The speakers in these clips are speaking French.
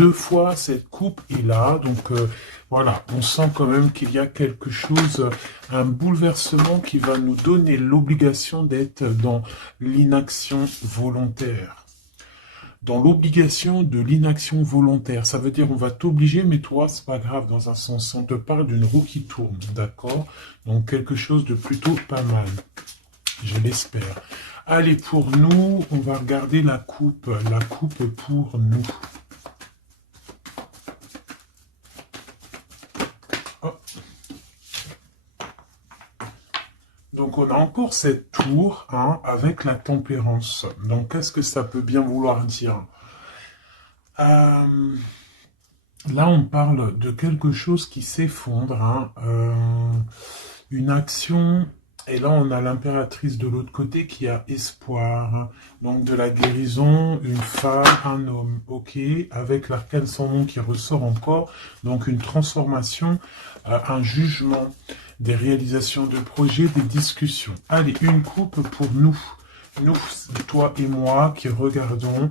2 fois, cette coupe est là. Donc, voilà, on sent quand même qu'il y a quelque chose, un bouleversement qui va nous donner l'obligation d'être dans l'inaction volontaire. Dans l'obligation de l'inaction volontaire. Ça veut dire on va t'obliger, mais toi, c'est pas grave dans un sens. On te parle d'une roue qui tourne, d'accord? Donc quelque chose de plutôt pas mal. Je l'espère. Allez, pour nous, on va regarder la coupe pour nous. Hop. Donc on a encore cette tour hein, avec la tempérance. Donc qu'est-ce que ça peut bien vouloir dire? Là on parle de quelque chose qui s'effondre, hein, une action, et là on a l'impératrice de l'autre côté qui a espoir, hein, donc de la guérison, une femme, un homme, ok, avec l'arcane sans nom qui ressort encore, donc une transformation, un jugement, des réalisations de projets, des discussions. Allez, une coupe pour nous, toi et moi qui regardons,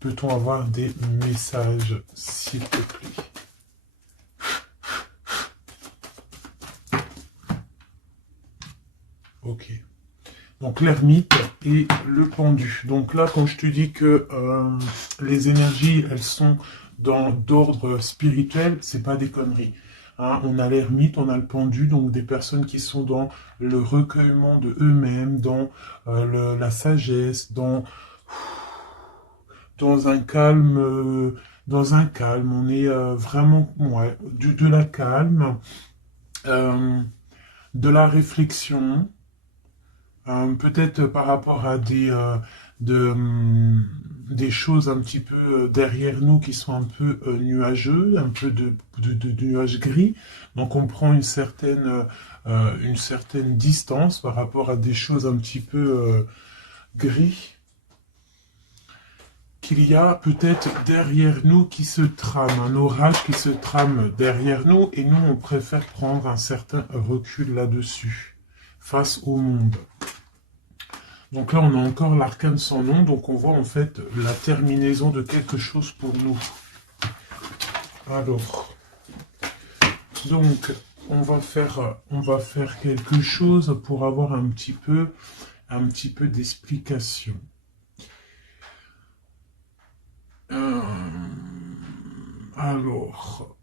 peut-on avoir des messages, s'il te plaît? Ok. Donc l'ermite et le pendu. Donc là, quand je te dis que les énergies, elles sont d'ordre spirituel, c'est pas des conneries. Hein, on a l'ermite, on a le pendu, donc des personnes qui sont dans le recueillement de eux-mêmes, dans la sagesse, dans un calme, on est vraiment, ouais, de la calme, de la réflexion, peut-être par rapport à des choses un petit peu derrière nous qui sont un peu nuageux, un peu de nuages gris. Donc on prend une certaine distance par rapport à des choses un petit peu gris qu'il y a peut-être derrière nous qui se trame, un orage qui se trame derrière nous, et nous on préfère prendre un certain recul là-dessus, face au monde. Donc là, on a encore l'arcane sans nom, donc on voit en fait la terminaison de quelque chose pour nous. Alors, donc, on va faire quelque chose pour avoir un petit peu d'explication. Alors...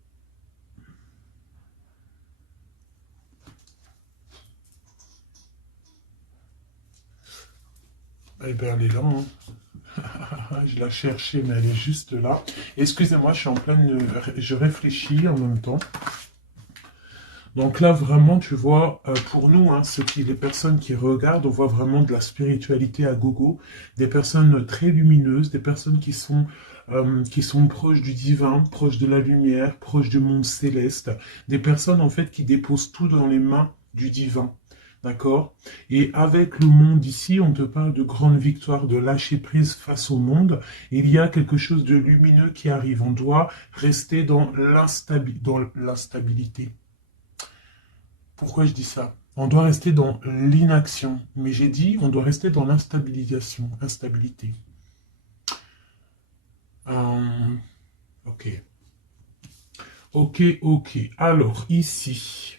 Eh bien, elle est là. Hein. Je la cherchais, mais elle est juste là. Excusez-moi, je suis en pleine... Je réfléchis en même temps. Donc là, vraiment, tu vois, pour nous, hein, les personnes qui regardent, on voit vraiment de la spiritualité à gogo. Des personnes très lumineuses, des personnes qui sont proches du divin, proches de la lumière, proches du monde céleste. Des personnes, en fait, qui déposent tout dans les mains du divin. D'accord? Et avec le monde ici, on te parle de grande victoire, de lâcher prise face au monde. Il y a quelque chose de lumineux qui arrive. On doit rester dans l'instabilité. Pourquoi je dis ça? On doit rester dans l'inaction. Mais j'ai dit, on doit rester dans l'instabilisation, instabilité. Ok. Ok. Alors, ici...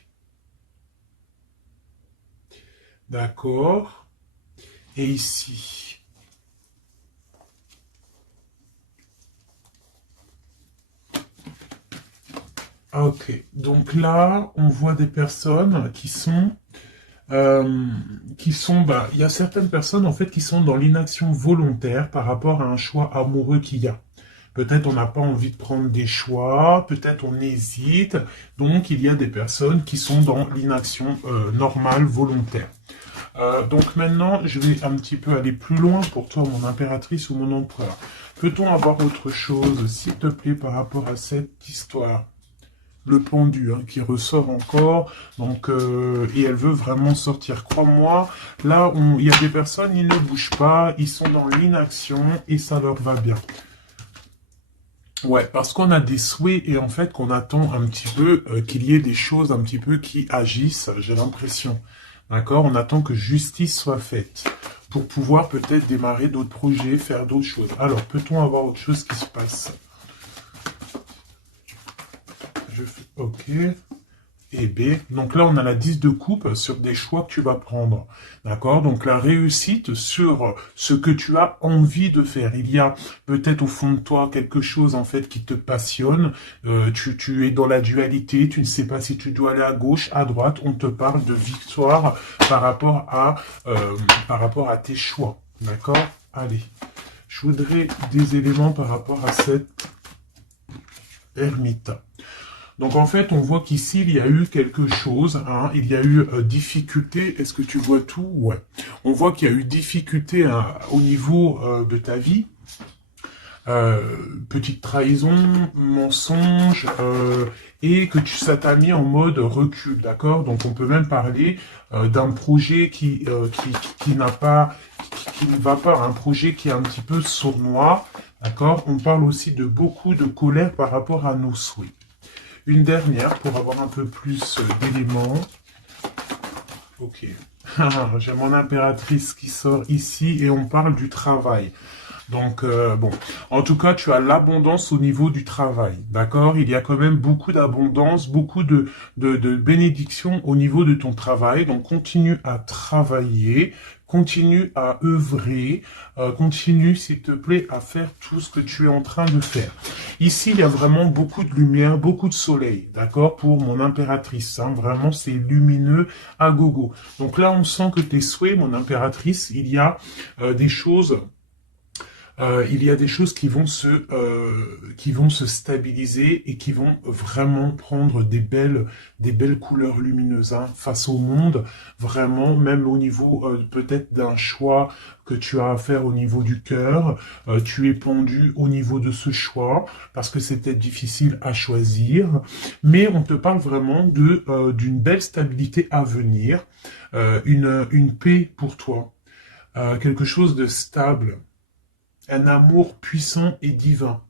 D'accord. Et ici. Ok. Donc là, on voit des personnes qui sont... il y a certaines personnes, en fait, qui sont dans l'inaction volontaire par rapport à un choix amoureux qu'il y a. Peut-être on n'a pas envie de prendre des choix, peut-être on hésite. Donc, il y a des personnes qui sont dans l'inaction normale, volontaire. Donc maintenant, je vais un petit peu aller plus loin pour toi, mon impératrice ou mon empereur. Peut-on avoir autre chose, s'il te plaît, par rapport à cette histoire? Le pendu, hein, qui ressort encore, donc et elle veut vraiment sortir. Crois-moi, là, il y a des personnes, ils ne bougent pas, ils sont dans l'inaction et ça leur va bien. Ouais, parce qu'on a des souhaits et en fait qu'on attend un petit peu qu'il y ait des choses un petit peu qui agissent, j'ai l'impression. D'accord? On attend que justice soit faite pour pouvoir peut-être démarrer d'autres projets, faire d'autres choses. Alors, peut-on avoir autre chose qui se passe? je fais OK. Et B. Donc là, on a la 10 de coupe sur des choix que tu vas prendre. D'accord? Donc la réussite sur ce que tu as envie de faire. Il y a peut-être au fond de toi quelque chose en fait qui te passionne. Tu es dans la dualité. Tu ne sais pas si tu dois aller à gauche, à droite. On te parle de victoire par rapport à tes choix. D'accord? Allez. Je voudrais des éléments par rapport à cette ermite. Donc en fait, on voit qu'ici, il y a eu quelque chose, hein, il y a eu difficulté. Est-ce que tu vois tout? Ouais. On voit qu'il y a eu difficulté au niveau de ta vie. Petite trahison, mensonge, et que ça t'a mis en mode recul, d'accord? Donc on peut même parler d'un projet qui ne va pas, un projet qui est un petit peu sournois, d'accord? On parle aussi de beaucoup de colère par rapport à nos souhaits. Une dernière pour avoir un peu plus d'éléments. Ok. J'ai mon impératrice qui sort ici et on parle du travail. Donc, bon, en tout cas, tu as l'abondance au niveau du travail, d'accord? Il y a quand même beaucoup d'abondance, beaucoup de bénédictions au niveau de ton travail. Donc, continue à travailler, continue à œuvrer, continue, s'il te plaît, à faire tout ce que tu es en train de faire. Ici, il y a vraiment beaucoup de lumière, beaucoup de soleil, d'accord? Pour mon impératrice, hein, vraiment, c'est lumineux à gogo. Donc là, on sent que tes souhaits, mon impératrice, il y a des choses... il y a des choses qui vont se stabiliser et qui vont vraiment prendre des belles couleurs lumineuses, hein, face au monde, vraiment, même au niveau peut-être d'un choix que tu as à faire au niveau du cœur, tu es pendu au niveau de ce choix, parce que c'est peut-être difficile à choisir, mais on te parle vraiment d'une belle stabilité à venir, une paix pour toi, quelque chose de stable, un amour puissant et divin.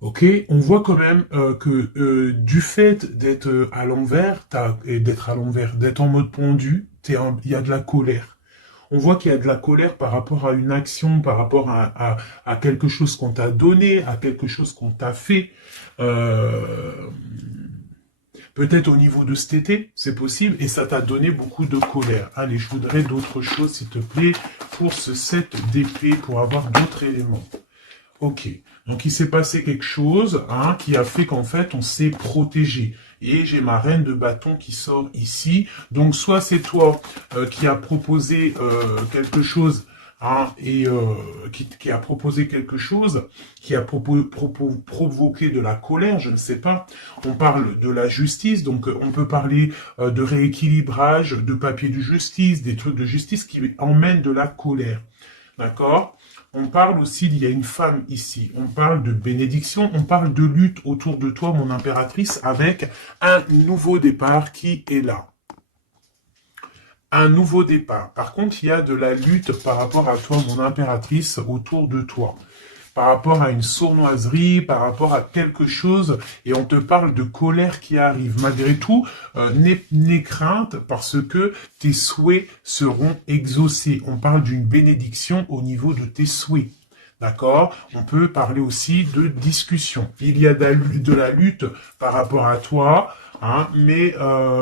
Ok, on voit quand même que du fait d'être à l'envers, d'être en mode pendu, il y a de la colère. On voit qu'il y a de la colère par rapport à une action, par rapport à quelque chose qu'on t'a donné, à quelque chose qu'on t'a fait. Peut-être au niveau de cet été, c'est possible, et ça t'a donné beaucoup de colère. Allez, je voudrais d'autres choses, s'il te plaît, pour ce set d'épée, pour avoir d'autres éléments. Ok, donc il s'est passé quelque chose, hein, qui a fait qu'en fait, on s'est protégé. Et j'ai ma reine de bâton qui sort ici. Donc soit c'est toi qui a proposé quelque chose, hein, et qui a proposé quelque chose, qui a provoqué de la colère, je ne sais pas. On parle de la justice, donc on peut parler de rééquilibrage, de papier de justice, des trucs de justice qui emmènent de la colère. D'accord? On parle aussi, il y a une femme ici, on parle de bénédiction, on parle de lutte autour de toi, mon impératrice, avec un nouveau départ qui est là. Un nouveau départ. Par contre, il y a de la lutte par rapport à toi, mon impératrice, autour de toi. Par rapport à une sournoiserie, par rapport à quelque chose, et on te parle de colère qui arrive. Malgré tout, n'aie crainte parce que tes souhaits seront exaucés. On parle d'une bénédiction au niveau de tes souhaits. D'accord? On peut parler aussi de discussion. Il y a de la lutte par rapport à toi, hein, mais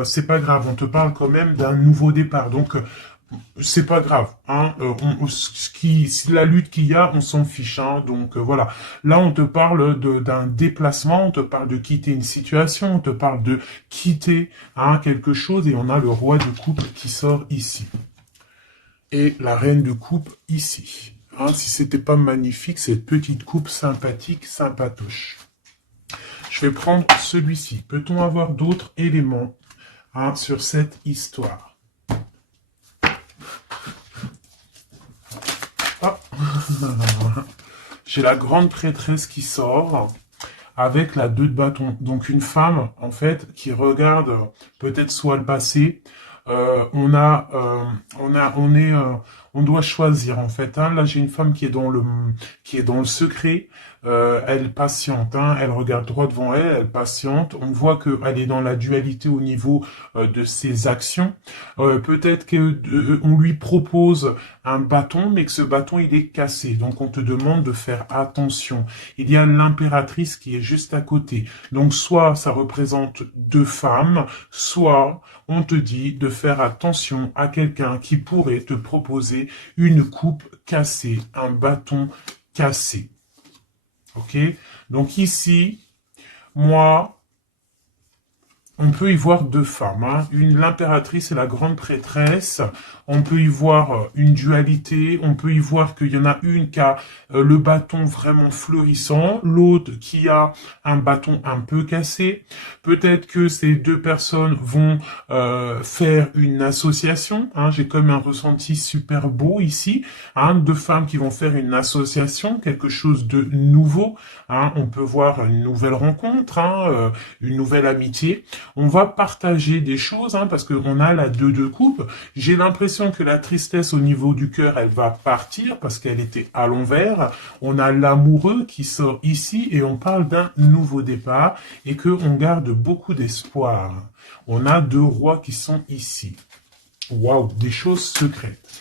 c'est pas grave. On te parle quand même d'un nouveau départ. Donc, c'est pas grave, hein. La lutte qu'il y a, on s'en fiche, hein. Donc voilà. Là, on te parle d'un déplacement, on te parle de quitter une situation, on te parle de quitter, hein, quelque chose, et on a le roi de coupe qui sort ici. Et la reine de coupe ici. Hein, si c'était pas magnifique, cette petite coupe sympathique, sympatoche. Je vais prendre celui-ci. Peut-on avoir d'autres éléments, hein, sur cette histoire? Ah. J'ai la grande prêtresse qui sort avec la 2 de bâton. Donc une femme, en fait, qui regarde peut-être soit le passé. On doit choisir, en fait. Hein. Là, j'ai une femme qui est dans le secret. Elle patiente, hein. Elle regarde droit devant elle, elle patiente. On voit qu'elle est dans la dualité au niveau de ses actions. Peut-être qu'on lui propose un bâton, mais que ce bâton, il est cassé. Donc, on te demande de faire attention. Il y a l'impératrice qui est juste à côté. Donc, soit ça représente deux femmes, soit on te dit de faire attention à quelqu'un qui pourrait te proposer une coupe cassée, un bâton cassé. Ok? Donc ici, moi, on peut y voir deux femmes, hein. L'impératrice et la grande prêtresse. On peut y voir une dualité. On peut y voir qu'il y en a une qui a le bâton vraiment fleurissant, l'autre qui a un bâton un peu cassé. Peut-être que ces deux personnes vont faire une association. Hein. J'ai comme un ressenti super beau ici. Hein. Deux femmes qui vont faire une association, quelque chose de nouveau. Hein. On peut voir une nouvelle rencontre, hein, une nouvelle amitié. On va partager des choses, hein, parce qu'on a la 2 de coupe. J'ai l'impression que la tristesse au niveau du cœur, elle va partir parce qu'elle était à l'envers. On a l'amoureux qui sort ici et on parle d'un nouveau départ et qu'on garde beaucoup d'espoir. On a deux rois qui sont ici. Waouh, des choses secrètes.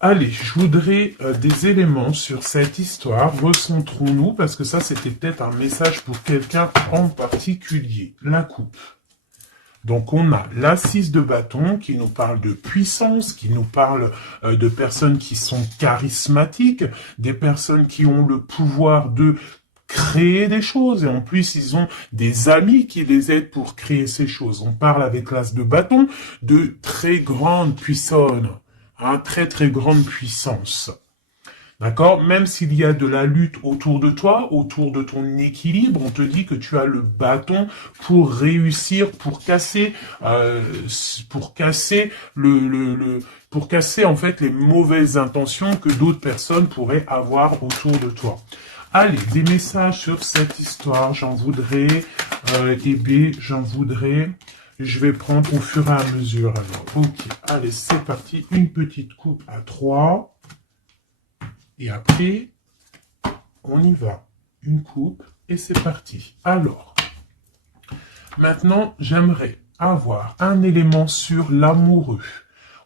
Allez, je voudrais des éléments sur cette histoire. Recentrons-nous, parce que ça, c'était peut-être un message pour quelqu'un en particulier. La coupe. Donc, on a la 6 de bâton qui nous parle de puissance, qui nous parle de personnes qui sont charismatiques, des personnes qui ont le pouvoir de créer des choses, et en plus ils ont des amis qui les aident pour créer ces choses. On parle avec l'as de bâton de très grande puissance. Très très grande puissance. D'accord? Même s'il y a de la lutte autour de toi, autour de ton équilibre, on te dit que tu as le bâton pour réussir, pour casser pour casser en fait les mauvaises intentions que d'autres personnes pourraient avoir autour de toi. Allez, des messages sur cette histoire, j'en voudrais, j'en voudrais. Je vais prendre au fur et à mesure. Alors, ok, allez, c'est parti. Une petite coupe à 3. Et après, on y va. Une coupe et c'est parti. Alors, maintenant, j'aimerais avoir un élément sur l'amoureux.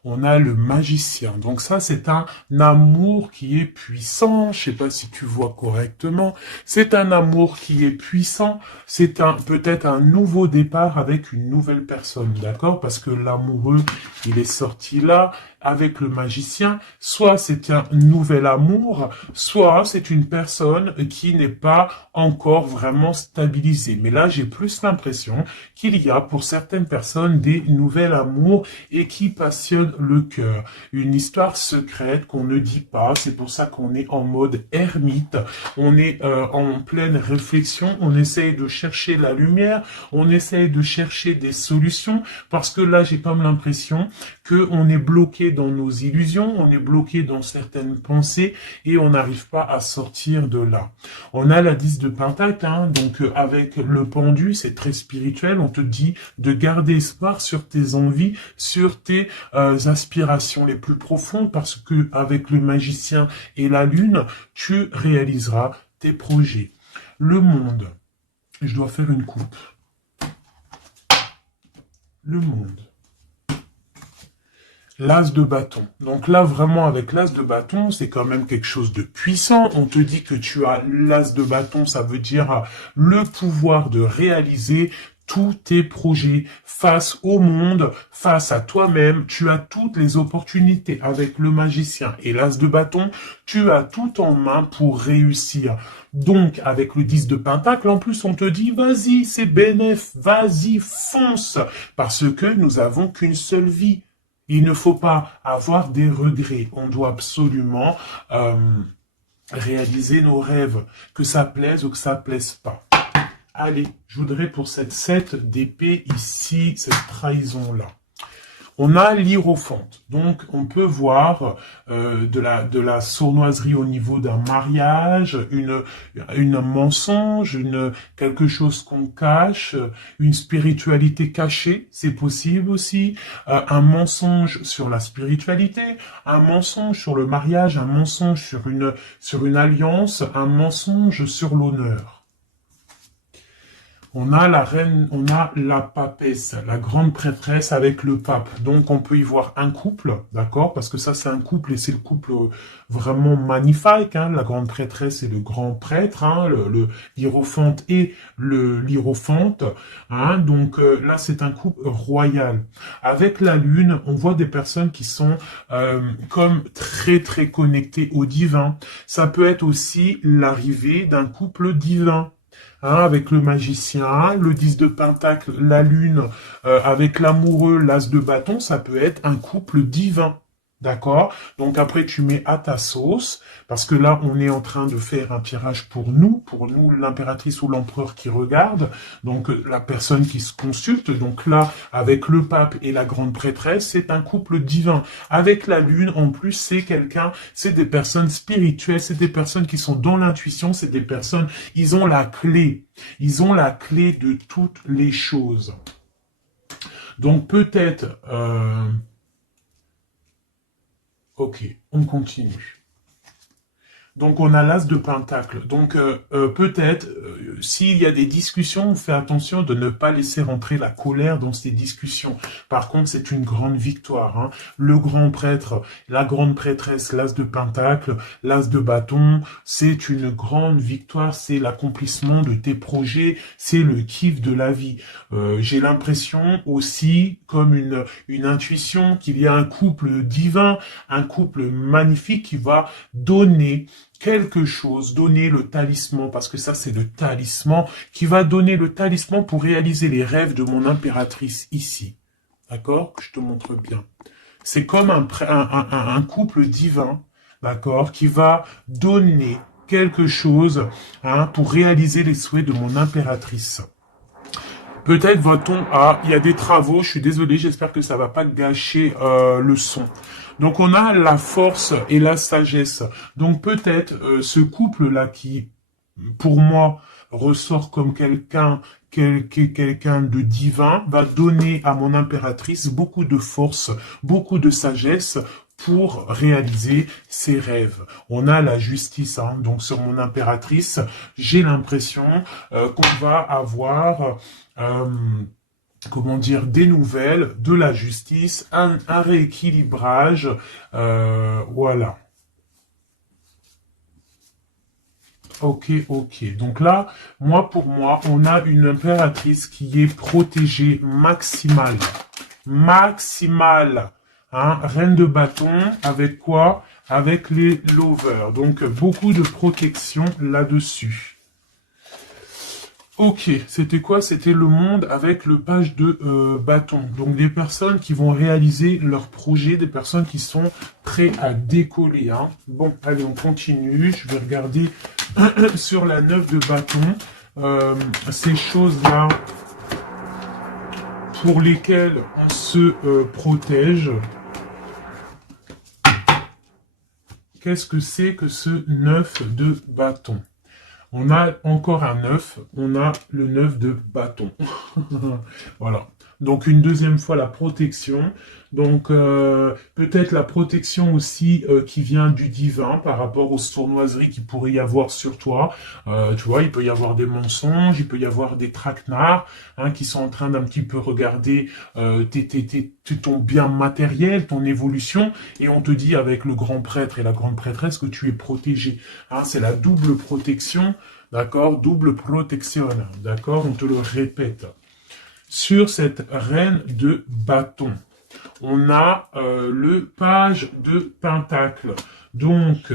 On a le magicien. Donc ça, c'est un amour qui est puissant. Je sais pas si tu vois correctement. C'est un amour qui est puissant. C'est peut-être un nouveau départ avec une nouvelle personne, d'accord? Parce que l'amoureux, il est sorti là avec le magicien. Soit c'est un nouvel amour, soit c'est une personne qui n'est pas encore vraiment stabilisée. Mais là, j'ai plus l'impression qu'il y a pour certaines personnes des nouvelles amours et qui passionnent le cœur. Une histoire secrète qu'on ne dit pas. C'est pour ça qu'on est en mode ermite. On est en pleine réflexion. On essaye de chercher la lumière. On essaye de chercher des solutions. Parce que là, j'ai comme l'impression qu'on est bloqué dans nos illusions. On est bloqué dans certaines pensées et on n'arrive pas à sortir de là. On a la 10 de Pentacle. Donc avec le pendu, c'est très spirituel. On te dit de garder espoir sur tes envies, sur tes aspirations les plus profondes, parce que avec le magicien et la lune, tu réaliseras tes projets. Le monde. Je dois faire une coupe. Le monde. L'as de bâton. Donc là, vraiment, avec l'as de bâton, c'est quand même quelque chose de puissant. On te dit que tu as l'as de bâton, ça veut dire le pouvoir de réaliser tous tes projets face au monde, face à toi-même. Tu as toutes les opportunités avec le magicien et l'as de bâton. Tu as tout en main pour réussir. Donc, avec le 10 de Pentacle, en plus, on te dit, vas-y, c'est bénéf, vas-y, fonce, parce que nous avons qu'une seule vie. Il ne faut pas avoir des regrets. On doit absolument réaliser nos rêves, que ça plaise ou que ça plaise pas. Allez, je voudrais pour cette 7 d'épée ici, cette trahison-là. On a l'hiérophante. Donc, on peut voir de la sournoiserie au niveau d'un mariage, une mensonge, quelque chose qu'on cache, une spiritualité cachée, c'est possible aussi. Un mensonge sur la spiritualité, un mensonge sur le mariage, un mensonge sur une alliance, un mensonge sur l'honneur. On a la reine, on a la papesse, la grande prêtresse avec le pape. Donc, on peut y voir un couple, d'accord? Parce que ça, c'est un couple et c'est le couple vraiment magnifique, hein? La grande prêtresse et le grand prêtre, hein? L'hiérophante et l'hiérophante, hein? Donc, là, c'est un couple royal. Avec la lune, on voit des personnes qui sont comme très, très connectées au divin. Ça peut être aussi l'arrivée d'un couple divin. Hein, avec le magicien, le 10 de pentacle, la lune, avec l'amoureux, l'as de bâton, ça peut être un couple divin. D'accord? Donc après, tu mets à ta sauce, parce que là, on est en train de faire un tirage pour nous, l'impératrice ou l'empereur qui regarde, donc la personne qui se consulte. Donc là, avec le pape et la grande prêtresse, c'est un couple divin. Avec la lune, en plus, c'est des personnes spirituelles, c'est des personnes qui sont dans l'intuition, c'est des personnes, ils ont la clé de toutes les choses. Donc peut-être... Ok, on continue. Donc, on a l'as de pentacle. Donc, peut-être, s'il y a des discussions, on fait attention de ne pas laisser rentrer la colère dans ces discussions. Par contre, c'est une grande victoire. Hein. Le grand prêtre, la grande prêtresse, l'as de pentacle, l'as de bâton, c'est une grande victoire. C'est l'accomplissement de tes projets. C'est le kiff de la vie. J'ai l'impression aussi, comme une intuition, qu'il y a un couple divin, un couple magnifique qui va donner quelque chose, donner le talisman, parce que ça c'est le talisman, qui va donner le talisman pour réaliser les rêves de mon impératrice ici. D'accord? Je te montre bien. C'est comme un couple divin, d'accord, qui va donner quelque chose hein, pour réaliser les souhaits de mon impératrice. Peut-être va-t-on il y a des travaux, je suis désolé, j'espère que ça va pas gâcher le son. Donc on a la force et la sagesse. Donc peut-être ce couple-là qui, pour moi, ressort comme quelqu'un de divin, va donner à mon impératrice beaucoup de force, beaucoup de sagesse pour réaliser ses rêves. On a la justice, hein, donc sur mon impératrice, j'ai l'impression qu'on va avoir... comment dire, des nouvelles, de la justice, un rééquilibrage, voilà. Ok. Donc là, pour moi, on a une impératrice qui est protégée maximale. Maximale. Hein, reine de bâton, avec quoi? Avec les lovers. Donc, beaucoup de protection là-dessus. Ok, c'était quoi? C'était le monde avec le page de bâton. Donc des personnes qui vont réaliser leur projet, des personnes qui sont prêtes à décoller. Hein. Bon, allez, on continue. Je vais regarder sur la 9 de bâton. Ces choses-là pour lesquelles on se protège. Qu'est-ce que c'est que ce 9 de bâton? On a encore un 9, on a le 9 de bâton. Voilà. Donc une deuxième fois la protection. Donc peut-être la protection aussi qui vient du divin par rapport aux sournoiseries qu'il pourrait y avoir sur toi. Tu vois, il peut y avoir des mensonges, il peut y avoir des traquenards hein, qui sont en train d'un petit peu regarder ton bien matériel, ton évolution, et on te dit avec le grand prêtre et la grande prêtresse que tu es protégé. Hein, c'est la double protection, d'accord? Double protection, d'accord? On te le répète. Sur cette reine de bâton, on a le page de pentacle. Donc,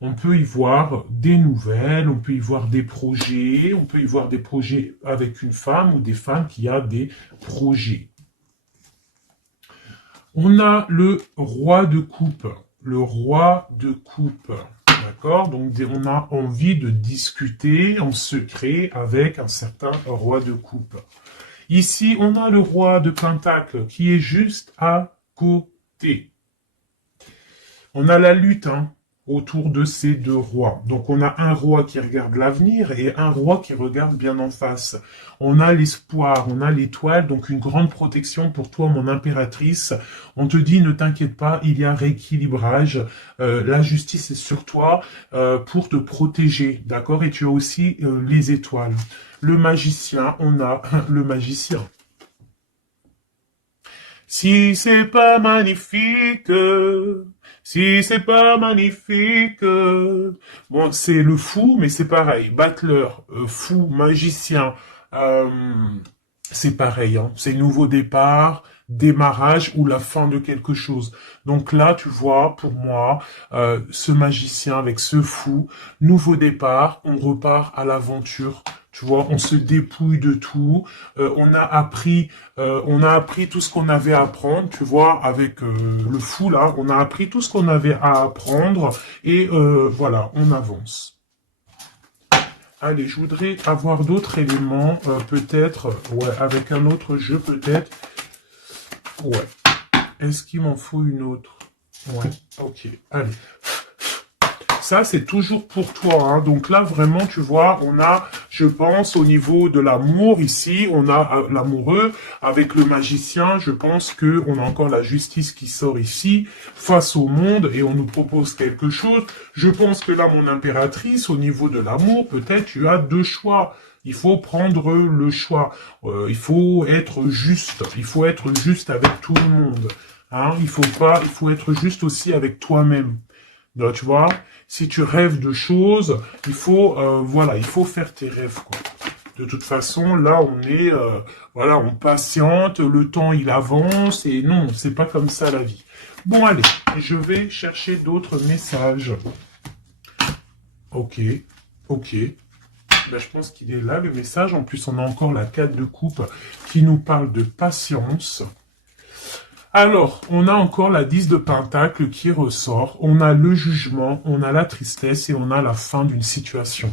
on peut y voir des nouvelles, on peut y voir des projets, on peut y voir des projets avec une femme ou des femmes qui ont des projets. On a le roi de coupe. Le roi de coupe. D'accord? Donc, on a envie de discuter en secret avec un certain roi de coupe. Ici, on a le roi de Pentacle qui est juste à côté. On a la lutte autour de ces deux rois. Donc on a un roi qui regarde l'avenir et un roi qui regarde bien en face. On a l'espoir, on a l'étoile, donc une grande protection pour toi, mon impératrice. On te dit, ne t'inquiète pas, il y a rééquilibrage. La justice est sur toi pour te protéger, d'accord? Et tu as aussi les étoiles. Le magicien, on a le magicien. Si c'est pas magnifique, si c'est pas magnifique. Bon, c'est le fou, mais c'est pareil. Battleur, fou, magicien, euh, c'est pareil. C'est nouveau départ, démarrage ou la fin de quelque chose. Donc là, tu vois, pour moi, ce magicien avec ce fou, nouveau départ, on repart à l'aventure. Tu vois, on se dépouille de tout. On a appris tout ce qu'on avait à apprendre. Tu vois, avec le fou là, on a appris tout ce qu'on avait à apprendre et voilà, on avance. Allez, je voudrais avoir d'autres éléments, peut-être, ouais, avec un autre jeu, peut-être. Ouais. Est-ce qu'il m'en faut une autre? Ouais, ok. Allez. Ça, c'est toujours pour toi. Donc là, vraiment, tu vois, on a, je pense, au niveau de l'amour, ici, on a l'amoureux. Avec le magicien, je pense que on a encore la justice qui sort ici, face au monde, et on nous propose quelque chose. Je pense que là, mon impératrice, au niveau de l'amour, peut-être tu as deux choix. Il faut prendre le choix. Il faut être juste. Il faut être juste avec tout le monde. Il faut être juste aussi avec toi-même. Donc, tu vois, si tu rêves de choses, il faut, voilà, il faut faire tes rêves, quoi. De toute façon, là, on est, voilà, on patiente, le temps, il avance, et non, c'est pas comme ça la vie. Bon, allez, je vais chercher d'autres messages. Ok, ok. Ben, je pense qu'il est là, le message. En plus, on a encore la 4 de coupe qui nous parle de patience. Alors, on a encore la 10 de Pentacle qui ressort, on a le jugement, on a la tristesse et on a la fin d'une situation.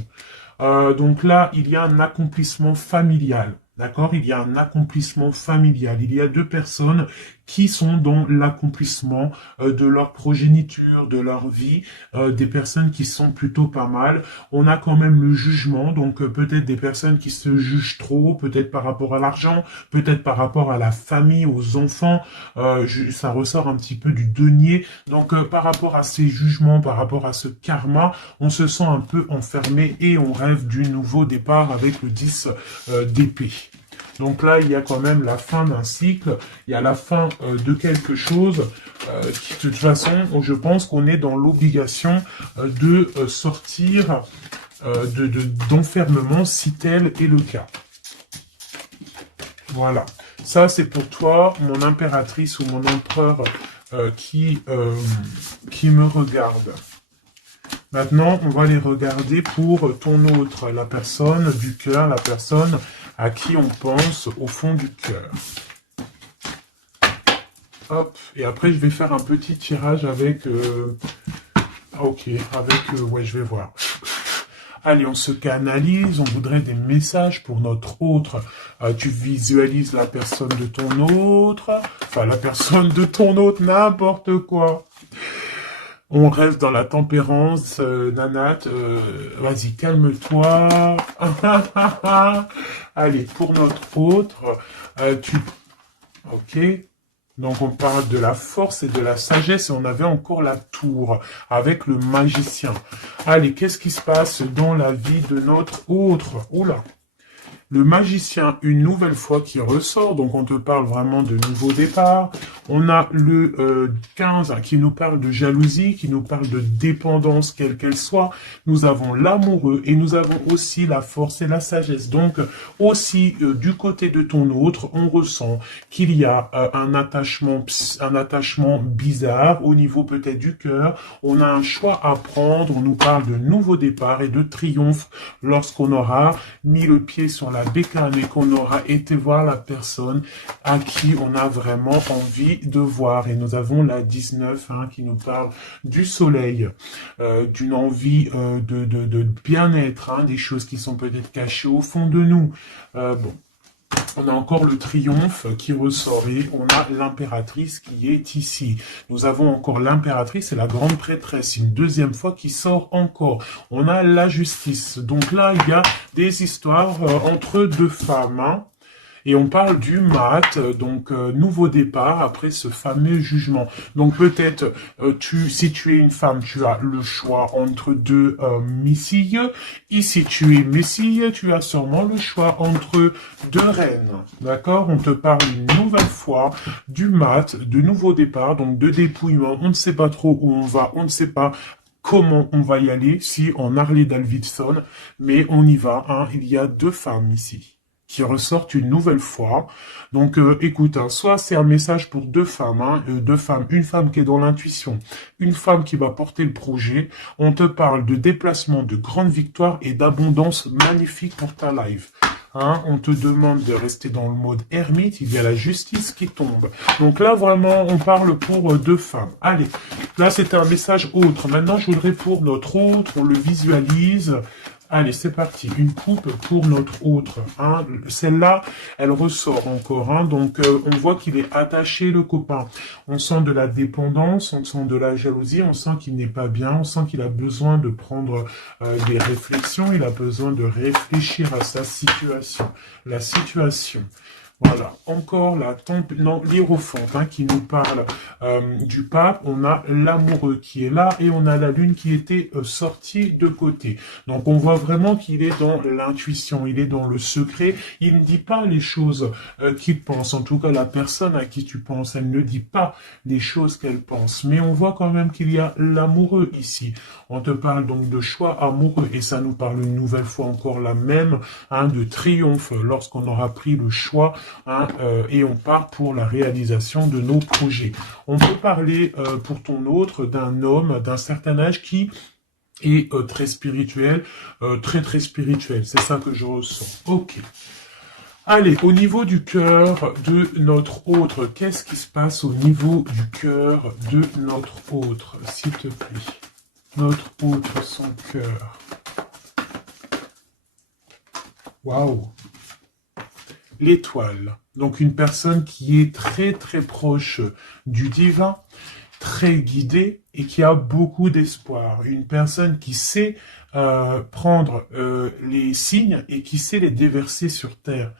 Donc là, il y a un accomplissement familial. D'accord? Il y a un accomplissement familial. Il y a deux personnes qui sont dans l'accomplissement de leur progéniture, de leur vie, des personnes qui sont plutôt pas mal. On a quand même le jugement, donc peut-être des personnes qui se jugent trop, peut-être par rapport à l'argent, peut-être par rapport à la famille, aux enfants. Ça ressort un petit peu du denier. Donc par rapport à ces jugements, par rapport à ce karma, on se sent un peu enfermé et on rêve du nouveau départ avec le 10 d'épée. Donc là, il y a quand même la fin d'un cycle, il y a la fin de quelque chose qui, de toute façon, je pense qu'on est dans l'obligation de sortir d'enfermement si tel est le cas. Voilà. Ça, c'est pour toi, mon impératrice ou mon empereur qui me regarde. Maintenant, on va les regarder pour ton autre, la personne du cœur, la personne à qui on pense au fond du cœur. Hop, et après je vais faire un petit tirage avec... ok, avec... ouais, je vais voir. Allez, on se canalise, on voudrait des messages pour notre autre. Tu visualises la personne de ton autre, enfin la personne de ton autre, n'importe quoi. On reste dans la tempérance, Nanat. Vas-y, calme-toi. Allez, pour notre autre, ok. Donc on parle de la force et de la sagesse et on avait encore la tour avec le magicien. Allez, qu'est-ce qui se passe dans la vie de notre autre? Oula. Le magicien, une nouvelle fois, qui ressort. Donc, on te parle vraiment de nouveau départ. On a le 15 qui nous parle de jalousie, qui nous parle de dépendance, quelle qu'elle soit. Nous avons l'amoureux et nous avons aussi la force et la sagesse. Donc, aussi, du côté de ton autre, on ressent qu'il y a un attachement bizarre au niveau peut-être du cœur. On a un choix à prendre. On nous parle de nouveau départ et de triomphe lorsqu'on aura mis le pied sur la bécane et qu'on aura été voir la personne à qui on a vraiment envie de voir. Et nous avons la 19 qui nous parle du soleil, d'une envie de bien-être, des choses qui sont peut-être cachées au fond de nous. Bon. On a encore le triomphe qui ressort et on a l'impératrice qui est ici. Nous avons encore l'impératrice et la grande prêtresse, une deuxième fois qui sort encore. On a la justice. Donc là, il y a des histoires entre deux femmes, hein. Et on parle du mat, donc nouveau départ après ce fameux jugement. Donc peut-être, si tu es une femme, tu as le choix entre deux missiles. Et si tu es missile, tu as sûrement le choix entre deux reines. D'accord? On te parle une nouvelle fois du mat, de nouveau départ, donc de dépouillement. On ne sait pas trop où on va, on ne sait pas comment on va y aller, si en Harley Davidson, mais on y va, hein. Il y a deux femmes ici qui ressortent une nouvelle fois. Donc, écoute, hein, soit c'est un message pour deux femmes, hein, une femme qui est dans l'intuition, une femme qui va porter le projet. On te parle de déplacement, de grande victoire et d'abondance magnifique pour ta life. Hein, on te demande de rester dans le mode ermite, il y a la justice qui tombe. Donc là, vraiment, on parle pour deux femmes. Allez, là, c'était un message autre. Maintenant, je voudrais pour notre autre, on le visualise. Allez, c'est parti. Une coupe pour notre autre. Hein. Celle-là, elle ressort encore. Hein. Donc, on voit qu'il est attaché, le copain. On sent de la dépendance, on sent de la jalousie, on sent qu'il n'est pas bien, on sent qu'il a besoin de prendre des réflexions, il a besoin de réfléchir à sa situation. La situation. Voilà, encore l'hiérophante, hein, qui nous parle du pape. On a l'amoureux qui est là et on a la lune qui était sortie de côté. Donc on voit vraiment qu'il est dans l'intuition, il est dans le secret. Il ne dit pas les choses qu'il pense. En tout cas, la personne à qui tu penses, elle ne dit pas les choses qu'elle pense. Mais on voit quand même qu'il y a l'amoureux ici. On te parle donc de choix amoureux et ça nous parle une nouvelle fois encore la même, hein, de triomphe lorsqu'on aura pris le choix. Hein, et on part pour la réalisation de nos projets. On peut parler pour ton autre d'un homme d'un certain âge qui est très spirituel, très spirituel. C'est ça que je ressens. Ok. Allez, au niveau du cœur de notre autre, qu'est-ce qui se passe au niveau du cœur de notre autre, s'il te plaît? Notre autre, son cœur. Waouh! L'étoile. Donc une personne qui est très proche du divin, très guidée et qui a beaucoup d'espoir. Une personne qui sait prendre les signes et qui sait les déverser sur terre.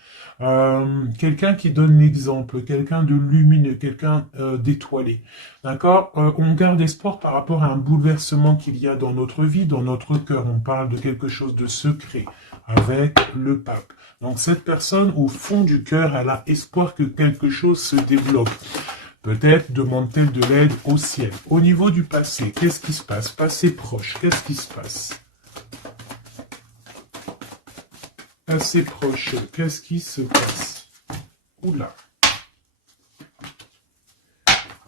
Quelqu'un qui donne l'exemple, quelqu'un de lumineux, quelqu'un d'étoilé. D'accord? On garde espoir par rapport à un bouleversement qu'il y a dans notre vie, dans notre cœur. On parle de quelque chose de secret avec le pape. Donc cette personne, au fond du cœur, elle a espoir que quelque chose se développe. Peut-être demande-t-elle de l'aide au ciel. Au niveau du passé, qu'est-ce qui se passe? Passé proche, qu'est-ce qui se passe? Passé proche, qu'est-ce qui se passe? Oula.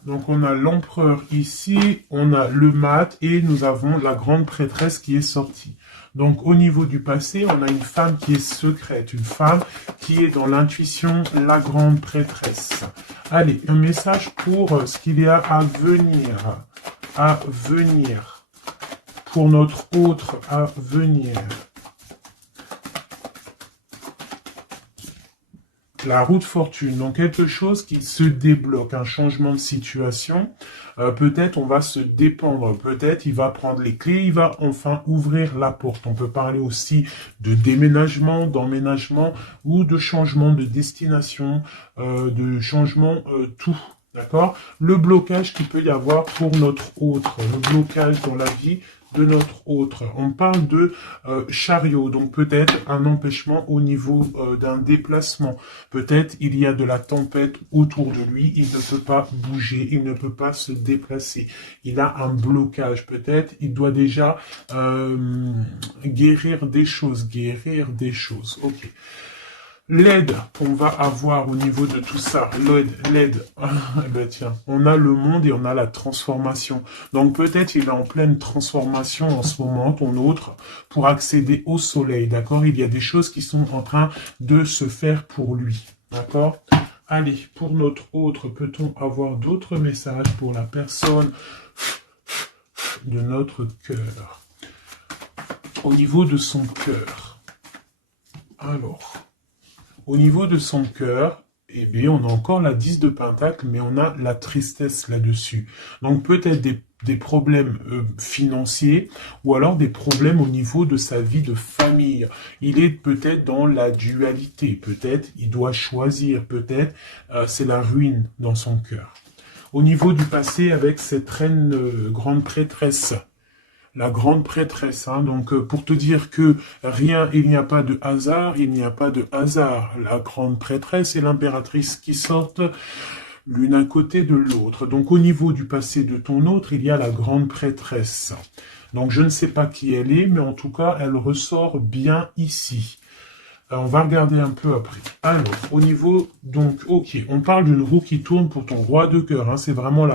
Donc on a l'empereur ici, on a le mat et nous avons la grande prêtresse qui est sortie. Donc au niveau du passé, on a une femme qui est secrète, une femme qui est dans l'intuition, la grande prêtresse. Allez, un message pour ce qu'il y a à venir, pour notre autre à venir. La roue de fortune, donc quelque chose qui se débloque, un changement de situation. Peut-être on va se dépendre, peut-être il va prendre les clés, il va enfin ouvrir la porte. On peut parler aussi de déménagement, d'emménagement ou de changement de destination, de changement tout. D'accord? Le blocage qu'il peut y avoir pour notre autre, le blocage dans la vie de notre autre. On parle de chariot, donc peut-être un empêchement au niveau d'un déplacement. Peut-être il y a de la tempête autour de lui, il ne peut pas bouger, il ne peut pas se déplacer. Il a un blocage, peut-être il doit déjà guérir des choses. Ok. L'aide qu'on va avoir au niveau de tout ça, l'aide, eh ben tiens, on a le monde et on a la transformation. Donc peut-être il est en pleine transformation en ce moment, ton autre, pour accéder au soleil, d'accord? Il y a des choses qui sont en train de se faire pour lui, d'accord? Allez, pour notre autre, peut-on avoir d'autres messages pour la personne de notre cœur? Au niveau de son cœur. Alors... Au niveau de son cœur, eh bien, on a encore la 10 de Pentacle, mais on a la tristesse là-dessus. Donc peut-être des problèmes financiers ou alors des problèmes au niveau de sa vie de famille. Il est peut-être dans la dualité, peut-être il doit choisir, peut-être c'est la ruine dans son cœur. Au niveau du passé avec cette reine grande prêtresse, la grande prêtresse, hein, donc pour te dire que rien, il n'y a pas de hasard, il n'y a pas de hasard. La grande prêtresse et l'impératrice qui sortent l'une à côté de l'autre. Donc au niveau du passé de ton autre, il y a la grande prêtresse. Donc je ne sais pas qui elle est, mais en tout cas, elle ressort bien ici. On va regarder un peu après. Alors, au niveau, donc, ok, on parle d'une roue qui tourne pour ton roi de cœur. Hein, c'est vraiment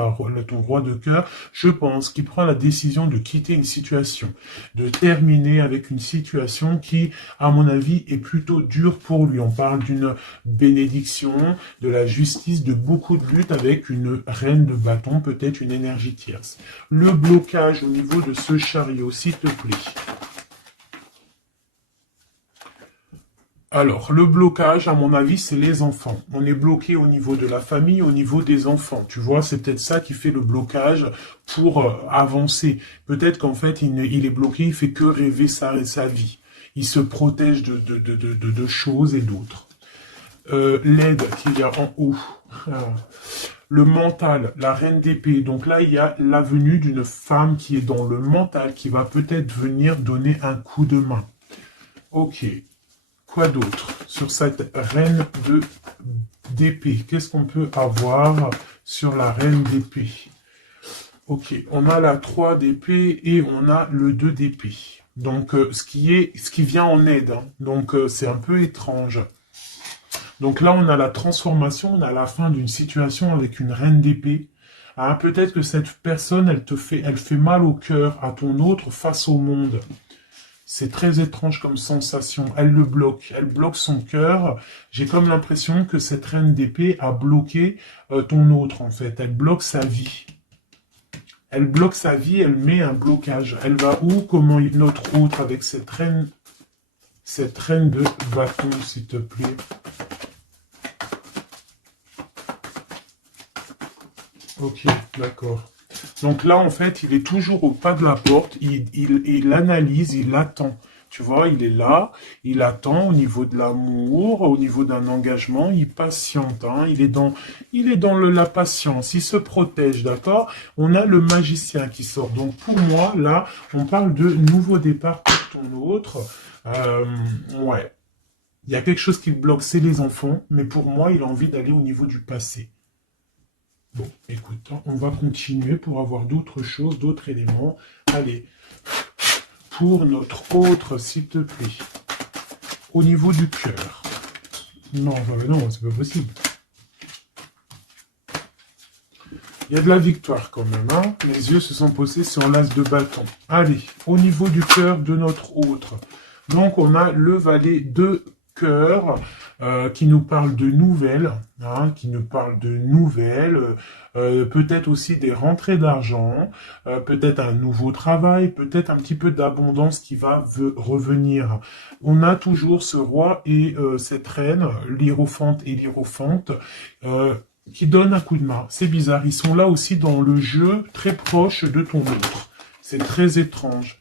ton roi de cœur, je pense, qui prend la décision de quitter une situation, de terminer avec une situation qui, à mon avis, est plutôt dure pour lui. On parle d'une bénédiction, de la justice, de beaucoup de luttes avec une reine de bâton, peut-être une énergie tierce. Le blocage au niveau de ce chariot, s'il te plaît. Alors, le blocage, à mon avis, c'est les enfants. On est bloqué au niveau de la famille, au niveau des enfants. Tu vois, c'est peut-être ça qui fait le blocage pour avancer. Peut-être qu'en fait, il est bloqué, il fait que rêver sa vie. Il se protège de choses et d'autres. L'aide qu'il y a en haut. Le mental, la reine d'épée. Donc là, il y a la venue d'une femme qui est dans le mental, qui va peut-être venir donner un coup de main. Ok. Quoi d'autre sur cette reine d'épée? Qu'est-ce qu'on peut avoir sur la reine d'épée? Ok, on a la 3 d'épée et on a le 2 d'épée. Donc, ce qui vient en aide. Hein. Donc, c'est un peu étrange. Donc là, on a la transformation, on a la fin d'une situation avec une reine d'épée. Hein, peut-être que cette personne, elle fait mal au cœur à ton autre face au monde. C'est très étrange comme sensation. Elle bloque son cœur. J'ai comme l'impression que cette reine d'épée a bloqué ton autre, en fait. Elle bloque sa vie. Elle bloque sa vie, elle met un blocage. Elle va où? Comment notre autre avec cette reine de bâton, s'il te plaît. Ok, d'accord. Donc là, en fait, il est toujours au pas de la porte, il analyse, il attend. Tu vois, il est là, il attend au niveau de l'amour, au niveau d'un engagement, il patiente, hein, il est dans la patience, il se protège, d'accord? On a le magicien qui sort. Donc pour moi, là, on parle de nouveau départ pour ton autre. Ouais. Il y a quelque chose qui le bloque, c'est les enfants, mais pour moi, il a envie d'aller au niveau du passé. Bon, écoute, on va continuer pour avoir d'autres choses, d'autres éléments. Allez, pour notre autre, s'il te plaît, au niveau du cœur. Non, non, c'est pas possible. Il y a de la victoire quand même, hein. Les yeux se sont posés sur l'as de bâton. Allez, au niveau du cœur de notre autre. Donc, on a le valet de cœur qui nous parle de nouvelles, hein, peut-être aussi des rentrées d'argent, peut-être un nouveau travail, peut-être un petit peu d'abondance qui va revenir. On a toujours ce roi et cette reine, l'hiérophante et l'hiérophante, qui donnent un coup de main. C'est bizarre, ils sont là aussi dans le jeu, très proche de ton autre. C'est très étrange.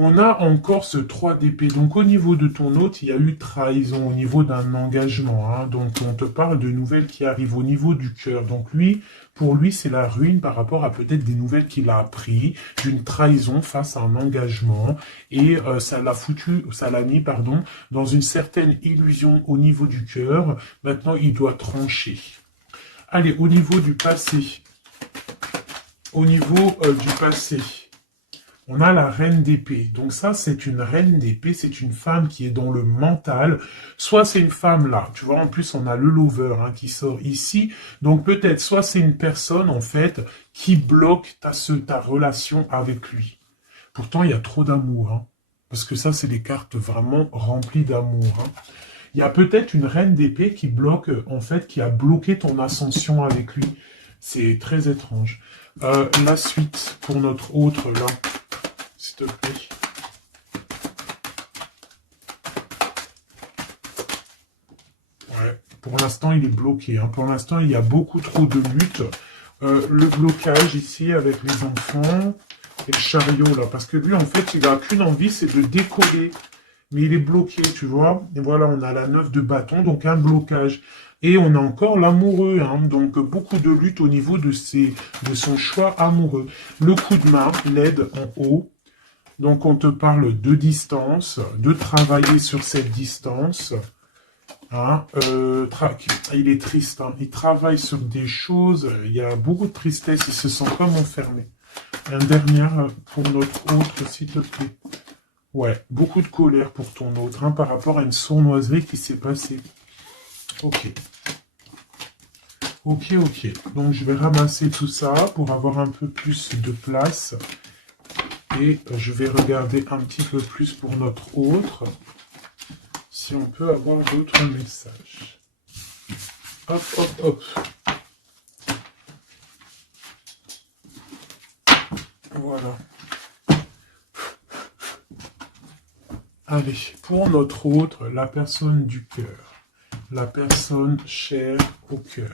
On a encore ce 3 d'épée. Donc au niveau de ton autre, il y a eu trahison au niveau d'un engagement. Hein. Donc on te parle de nouvelles qui arrivent au niveau du cœur. Donc pour lui, c'est la ruine par rapport à peut-être des nouvelles qu'il a appris, d'une trahison face à un engagement. Et ça l'a mis, dans une certaine illusion au niveau du cœur. Maintenant, il doit trancher. Allez, au niveau du passé. Au niveau du passé. On a la reine d'épée. Donc ça, c'est une reine d'épée, c'est une femme qui est dans le mental. Soit c'est une femme là, tu vois, en plus on a le lover hein, qui sort ici. Donc peut-être, soit c'est une personne en fait qui bloque ta relation avec lui. Pourtant, il y a trop d'amour. Hein, parce que ça, c'est des cartes vraiment remplies d'amour. Hein. Il y a peut-être une reine d'épée qui bloque, en fait, qui a bloqué ton ascension avec lui. C'est très étrange. La suite pour notre autre là. S'il te plaît. Pour l'instant, il est bloqué. Hein. Pour l'instant, il y a beaucoup trop de luttes. Le blocage ici avec les enfants et le chariot là. Parce que lui, en fait, il n'a qu'une envie, c'est de décoller. Mais il est bloqué, tu vois. Et voilà, on a la 9 de bâton, donc un blocage. Et on a encore l'amoureux, hein, donc beaucoup de lutte au niveau de son choix amoureux. Le coup de main, l'aide en haut. Donc on te parle de distance, de travailler sur cette distance. Hein, il est triste, hein, il travaille sur des choses, il y a beaucoup de tristesse, il se sent comme enfermé. Un dernier pour notre autre, s'il te plaît. Ouais, beaucoup de colère pour ton autre, hein, par rapport à une sournoiserie qui s'est passée. Ok. Ok, ok. Donc, je vais ramasser tout ça pour avoir un peu plus de place. Et je vais regarder un petit peu plus pour notre autre. Si on peut avoir d'autres messages. Hop, hop, hop. Voilà. Allez, pour notre autre, la personne du cœur. La personne chère au cœur.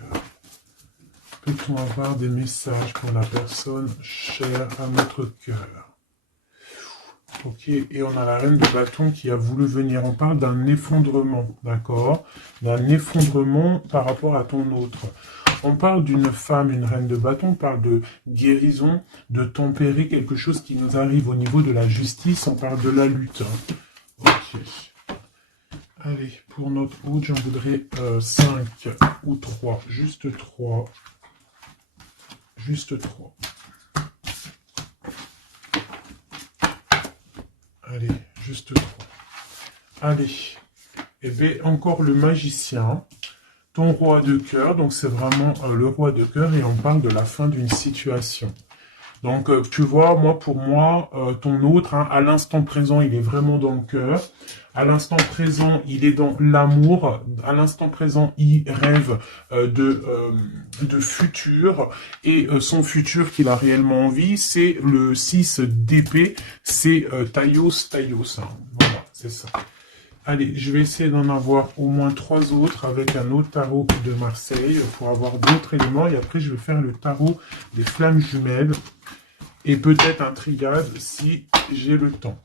Peut-on avoir des messages pour la personne chère à notre cœur? Ok, et on a la reine de bâton qui a voulu venir. On parle d'un effondrement, d'accord? D'un effondrement par rapport à ton autre. On parle d'une femme, une reine de bâton, on parle de guérison, de tempérer quelque chose qui nous arrive au niveau de la justice, on parle de la lutte. Hein. Ok. Allez, pour notre autre, j'en voudrais 5 ou 3. Juste 3. Juste 3. Allez, juste 3. Allez. Et bien, encore le magicien. Ton roi de cœur. Donc, c'est vraiment le roi de cœur et on parle de la fin d'une situation. Donc, tu vois, pour moi, ton autre, hein, à l'instant présent, il est vraiment dans le cœur. À l'instant présent, il est dans l'amour. À l'instant présent, il rêve de futur. Et son futur qu'il a réellement envie, c'est le 6 d'épée. C'est Taios. Hein. Voilà, c'est ça. Allez, je vais essayer d'en avoir au moins 3 autres avec un autre tarot de Marseille pour avoir d'autres éléments. Et après, je vais faire le tarot des flammes jumelles. Et peut-être un triade si j'ai le temps.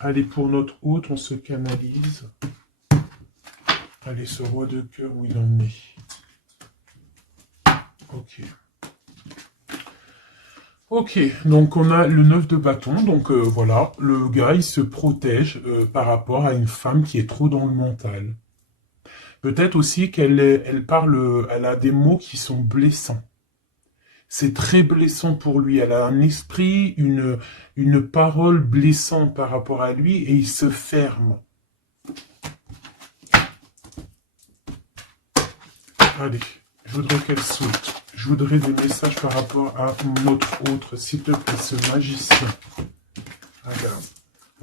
Allez, pour notre autre, on se canalise. Allez, ce roi de cœur, où il en est. Ok. Ok, donc on a le 9 de bâton. Donc voilà, le gars, il se protège par rapport à une femme qui est trop dans le mental. Peut-être aussi qu'elle elle a des mots qui sont blessants. C'est très blessant pour lui. Elle a un esprit, une parole blessante par rapport à lui et il se ferme. Allez, je voudrais qu'elle saute. Je voudrais des messages par rapport à notre autre, s'il te plaît, ce magicien. Regarde.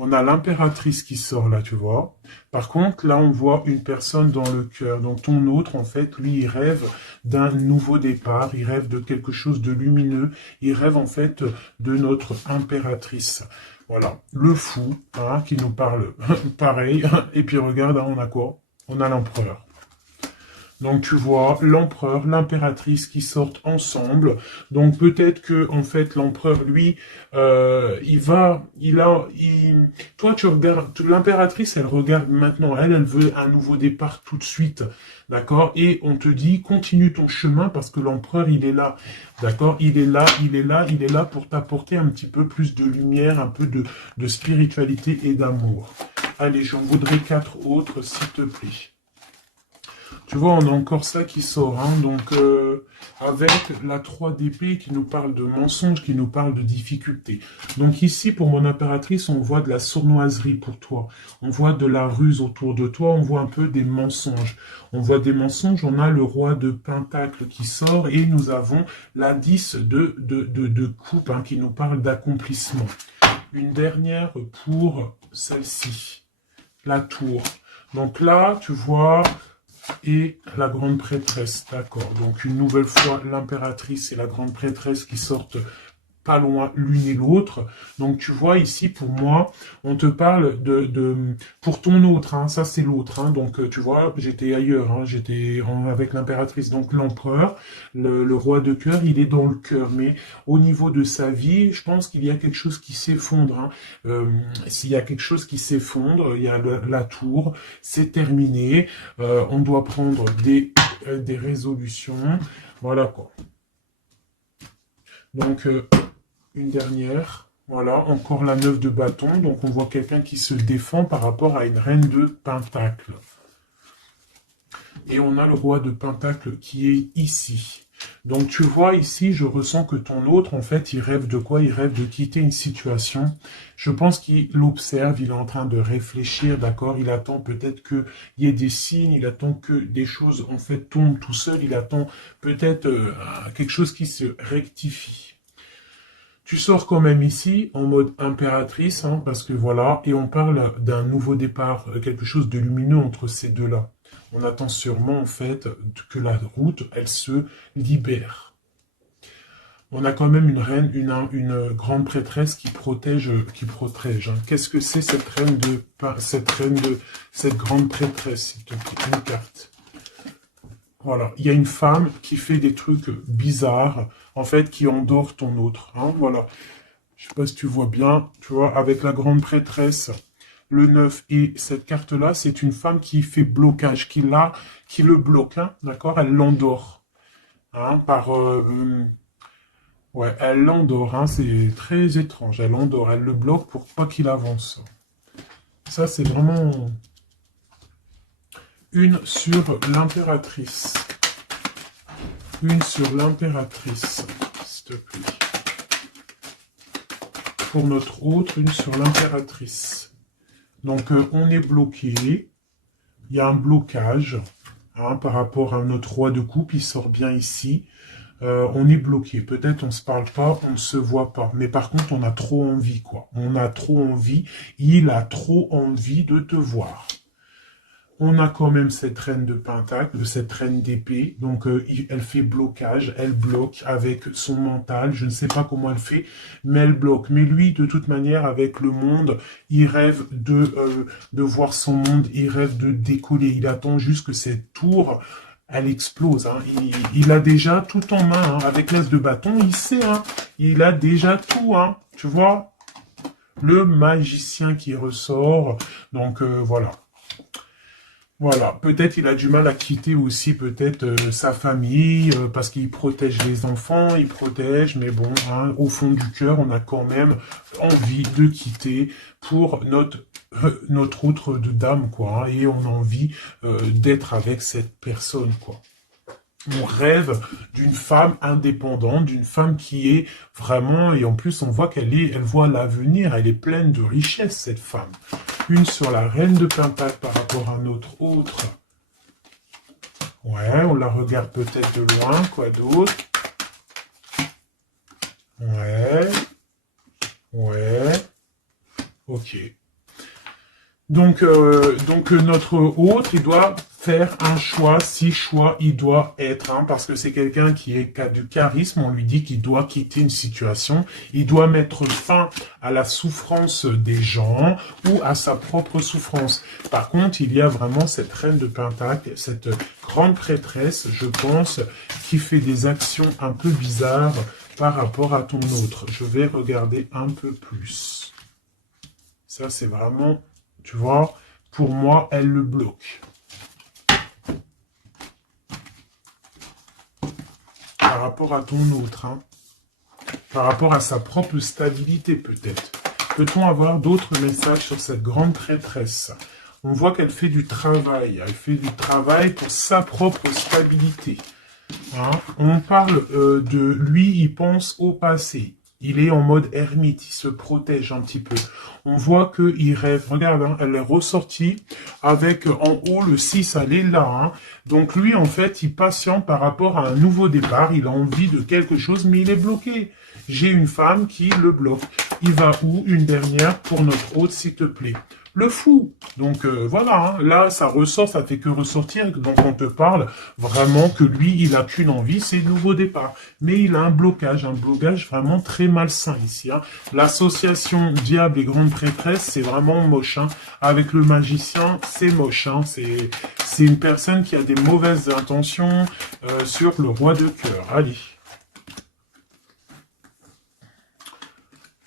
On a l'impératrice qui sort là, tu vois. Par contre, là, on voit une personne dans le cœur. Donc, ton autre, en fait, lui, il rêve d'un nouveau départ. Il rêve de quelque chose de lumineux. Il rêve, en fait, de notre impératrice. Voilà. Le fou, hein, qui nous parle pareil. Et puis, regarde, hein, on a quoi? On a l'empereur. Donc tu vois l'empereur, l'impératrice qui sortent ensemble. Donc peut-être que en fait l'empereur lui, toi tu regardes, l'impératrice elle regarde maintenant, elle veut un nouveau départ tout de suite, d'accord. Et on te dit continue ton chemin parce que l'empereur il est là, d'accord. Il est là pour t'apporter un petit peu plus de lumière, un peu de spiritualité et d'amour. Allez, j'en voudrais 4 autres s'il te plaît. Tu vois, on a encore ça qui sort, hein, donc avec la 3 d'épée qui nous parle de mensonges, qui nous parle de difficultés. Donc ici, pour mon impératrice, on voit de la sournoiserie pour toi. On voit de la ruse autour de toi, on voit un peu des mensonges. On voit des mensonges, on a le roi de Pentacle qui sort et nous avons la 10 de coupe hein, qui nous parle d'accomplissement. Une dernière pour celle-ci, la tour. Donc là, tu vois... Et la grande prêtresse, d'accord. Donc une nouvelle fois, l'impératrice et la grande prêtresse qui sortent pas loin l'une et l'autre. Donc tu vois ici, pour moi, on te parle pour ton autre, hein, ça c'est l'autre. Hein, donc tu vois, j'étais ailleurs, hein, avec l'impératrice. Donc l'empereur, le roi de cœur, il est dans le cœur. Mais au niveau de sa vie, je pense qu'il y a quelque chose qui s'effondre. Hein. S'il y a quelque chose qui s'effondre, il y a la tour, c'est terminé. On doit prendre des résolutions. Voilà quoi. Donc, une dernière. Voilà, encore la 9 de bâton. Donc, on voit quelqu'un qui se défend par rapport à une reine de pentacle. Et on a le roi de pentacle qui est ici. Donc, tu vois, ici, je ressens que ton autre, en fait, il rêve de quoi? Il rêve de quitter une situation. Je pense qu'il observe, il est en train de réfléchir, d'accord? Il attend peut-être qu'il y ait des signes, il attend que des choses, en fait, tombent tout seul. Il attend peut-être quelque chose qui se rectifie. Tu sors quand même ici, en mode impératrice, hein, parce que voilà, et on parle d'un nouveau départ, quelque chose de lumineux entre ces deux-là. On attend sûrement, en fait, que la route, elle se libère. On a quand même une reine, une grande prêtresse qui protège. Hein. Qu'est-ce que c'est cette cette grande prêtresse, s'il te plaît, une carte. Voilà, il y a une femme qui fait des trucs bizarres, en fait, qui endort ton autre. Hein, voilà, je sais pas si tu vois bien, tu vois, avec la grande prêtresse, le 9 et cette carte-là, c'est une femme qui fait blocage, qui le bloque, hein, d'accord? Elle l'endort, hein, ouais, elle l'endort, hein, c'est très étrange, elle l'endort, elle le bloque pour pas qu'il avance. Ça, c'est vraiment une sur l'impératrice. Une sur l'impératrice, s'il te plaît. Pour notre autre, une sur l'impératrice. Donc, on est bloqué. Il y a un blocage hein, par rapport à notre roi de coupe. Il sort bien ici. On est bloqué. Peut-être on se parle pas, on ne se voit pas. Mais par contre, on a trop envie, quoi. On a trop envie. Il a trop envie de te voir. On a quand même cette reine de pentacle, cette reine d'épée. Donc, elle fait blocage. Elle bloque avec son mental. Je ne sais pas comment elle fait, mais elle bloque. Mais lui, de toute manière, avec le monde, il rêve de voir son monde. Il rêve de décoller. Il attend juste que cette tour, elle explose. Hein. Il a déjà tout en main. Hein. Avec l'as de bâton, il sait. Hein. Il a déjà tout. Hein. Tu vois? Le magicien qui ressort. Donc, voilà. Voilà, peut-être il a du mal à quitter aussi peut-être sa famille, parce qu'il protège les enfants, il protège, mais bon, hein, au fond du cœur, on a quand même envie de quitter pour notre autre de dame, quoi, hein, et on a envie d'être avec cette personne, quoi. On rêve d'une femme indépendante, d'une femme qui est vraiment, et en plus on voit elle voit l'avenir, elle est pleine de richesse, cette femme. Une sur la reine de pentacle par rapport à notre autre. Ouais, on la regarde peut-être de loin, quoi d'autre? Ouais. Ouais. Ok. Donc notre autre, il doit faire un choix, si choix il doit être, hein, parce que c'est quelqu'un qui a du charisme, on lui dit qu'il doit quitter une situation, il doit mettre fin à la souffrance des gens ou à sa propre souffrance. Par contre, il y a vraiment cette reine de pentacle, cette grande prêtresse, je pense, qui fait des actions un peu bizarres par rapport à ton autre. Je vais regarder un peu plus. Ça, c'est vraiment... Tu vois, pour moi, elle le bloque. Par rapport à ton autre, hein. Par rapport à sa propre stabilité, peut-être. Peut-on avoir d'autres messages sur cette grande prêtresse? On voit qu'elle fait du travail. Elle fait du travail pour sa propre stabilité. Hein. On parle de lui, il pense au passé. Il est en mode ermite, il se protège un petit peu. On voit qu'il rêve. Regarde, hein, elle est ressortie avec en haut le 6, elle est là. Hein. Donc lui, en fait, il patiente par rapport à un nouveau départ. Il a envie de quelque chose, mais il est bloqué. J'ai une femme qui le bloque. Il va où? Une dernière pour notre hôte, s'il te plaît. Le fou. Donc voilà, hein. Là ça ressort, ça fait que ressortir. Donc on te parle vraiment que lui, il a qu'une envie, c'est le nouveau départ. Mais il a un blocage vraiment très malsain ici. Hein. L'association diable et grande prêtresse, c'est vraiment moche. Hein. Avec le magicien, c'est moche. Hein. C'est une personne qui a des mauvaises intentions sur le roi de cœur. Allez.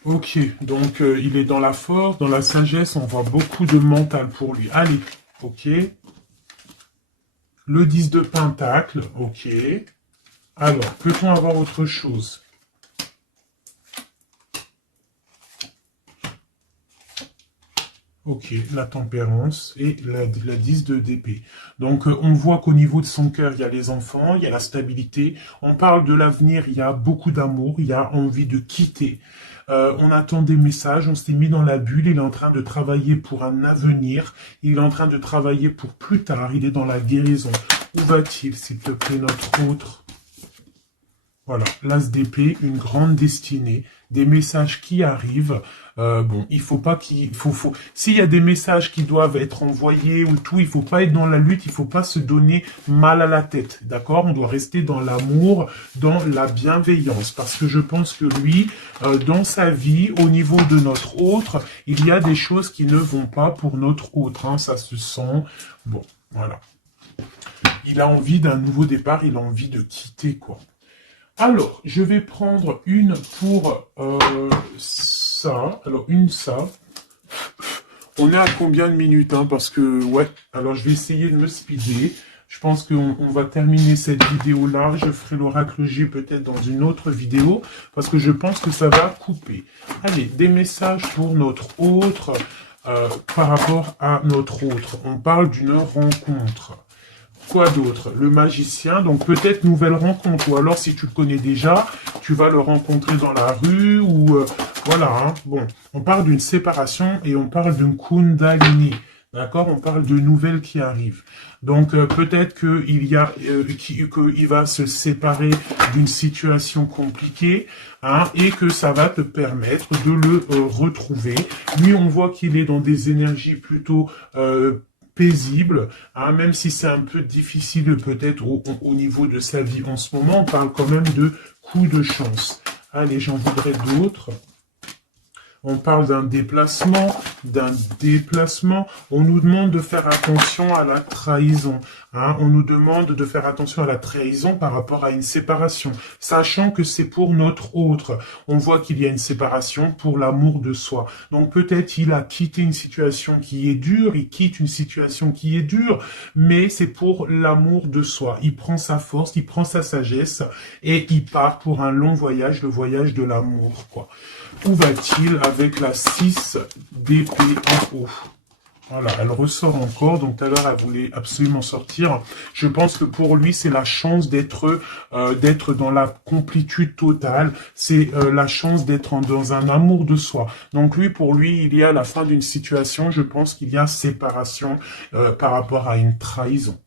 Ok, donc il est dans la force, dans la sagesse, on voit beaucoup de mental pour lui. Allez, ok. Le 10 de pentacle, ok. Alors, peut-on avoir autre chose? Ok, la tempérance et la 10 d'épée. Donc, on voit qu'au niveau de son cœur, il y a les enfants, il y a la stabilité. On parle de l'avenir, il y a beaucoup d'amour, il y a envie de quitter. On attend des messages, on s'est mis dans la bulle, il est en train de travailler pour un avenir, il est en train de travailler pour plus tard, il est dans la guérison. Où va-t-il, s'il te plaît, notre autre? Voilà, l'as d'épée, une grande destinée, des messages qui arrivent. Bon, il faut pas s'il y a des messages qui doivent être envoyés ou tout, il faut pas être dans la lutte, il faut pas se donner mal à la tête, d'accord? On doit rester dans l'amour, dans la bienveillance, parce que je pense que lui, dans sa vie, au niveau de notre autre, il y a des choses qui ne vont pas pour notre autre, hein, ça se sent. Bon, voilà. Il a envie d'un nouveau départ, il a envie de quitter, quoi. Alors, je vais prendre une pour ça. Alors, ça. On est à combien de minutes, hein? Parce que, ouais. Alors, je vais essayer de me speeder. Je pense qu'on va terminer cette vidéo-là. Je ferai l'oracle J peut-être dans une autre vidéo. Parce que je pense que ça va couper. Allez, des messages pour notre autre. Par rapport à notre autre. On parle d'une rencontre. Quoi d'autre? Le magicien, donc peut-être nouvelle rencontre, ou alors si tu le connais déjà, tu vas le rencontrer dans la rue, ou voilà, hein. Bon, on parle d'une séparation et on parle d'une kundalini, d'accord? On parle de nouvelles qui arrivent. Donc peut-être qu'il va se séparer d'une situation compliquée, hein, et que ça va te permettre de le retrouver. Lui, on voit qu'il est dans des énergies plutôt paisible, hein, même si c'est un peu difficile peut-être au niveau de sa vie en ce moment, on parle quand même de coups de chance. Allez, j'en voudrais d'autres. On parle d'un déplacement, On nous demande de faire attention à la trahison. Hein. On nous demande de faire attention à la trahison par rapport à une séparation, sachant que c'est pour notre autre. On voit qu'il y a une séparation pour l'amour de soi. Donc peut-être il a quitté une situation qui est dure, il quitte une situation qui est dure, mais c'est pour l'amour de soi. Il prend sa force, il prend sa sagesse et il part pour un long voyage, le voyage de l'amour, quoi. Où va-t-il avec la 6 d'épée en haut? Voilà, elle ressort encore. Donc tout à l'heure, elle voulait absolument sortir. Je pense que pour lui, c'est la chance d'être dans la complétude totale. C'est la chance d'être dans un amour de soi. Donc lui, pour lui, il y a la fin d'une situation. Je pense qu'il y a séparation par rapport à une trahison.